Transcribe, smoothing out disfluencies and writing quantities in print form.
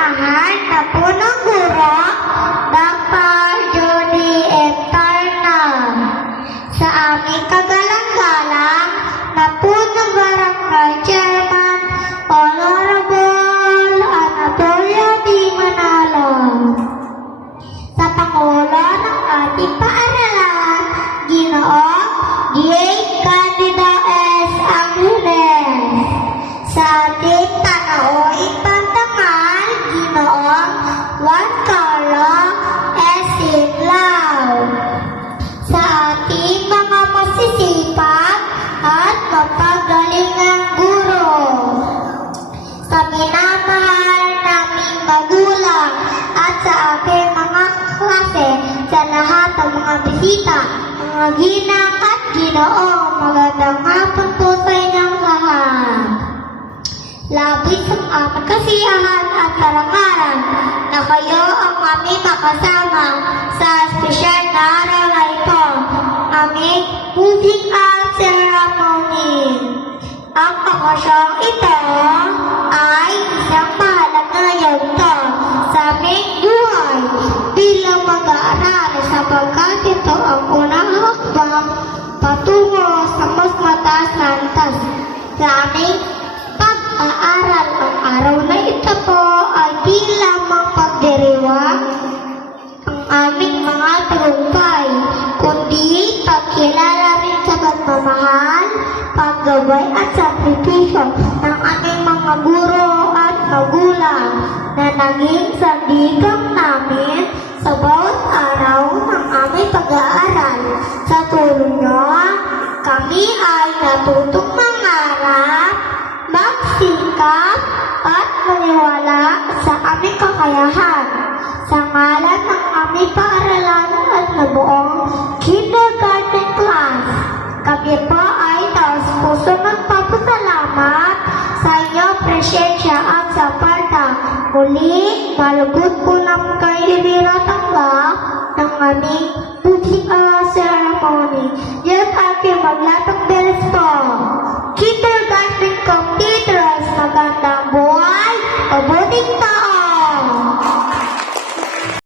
mahal na punong guro, Dr. Judy Eterna. Sa aming kagalang-galang na punong barangay chairman, Honorable Anatolio D. Manalo. Sa Pangulo ng ating paaralan, Ginoong J. Candida S. Angeles. Sa ating tanawin pantangal, Ginoong Juan Carlo S. Iglao. Sa ating mga masisipag at mapagalingang guro. Sa minamahal naming magulang at sa aking mga klase, sa lahat ng mga bisita, mga ginang at ginoong, magandang hapon po sa inyong lahat. Labis ang aming kasiyahan at karangalan na kayo ang aming makasama sa espesyal na araw na ito, aming music out ceremony. Ang okasyong ito ay isang mahalaga yugto sa aming buhay bilang mag-aaral sapagkat ito ang unang hakbang patungo sa mas mataas na antas sa aming pag-aaral. Ang araw na ito po ay di lamang pagdiriwang ang aming mga tagumpay, kundi pagkilala rin sa pagmamahal, paggabay at sakripisyo ng aming mga guro at magulang na naging sandigan namin sa bawat araw ng aming pag-aaral. Sa tulong nyo, kami ay natutong mangarap, magsikap at maniwala sa aming kakayahan. Sa ngalan ng aming paaralan at nabuong kindergarten class, kami po ay taos-puso nagpapasalamat sa inyong presensya at suporta. Muli, malugod po naman kayo ibinatanggap ng aming music ceremony. Yes, aking maglatang beres po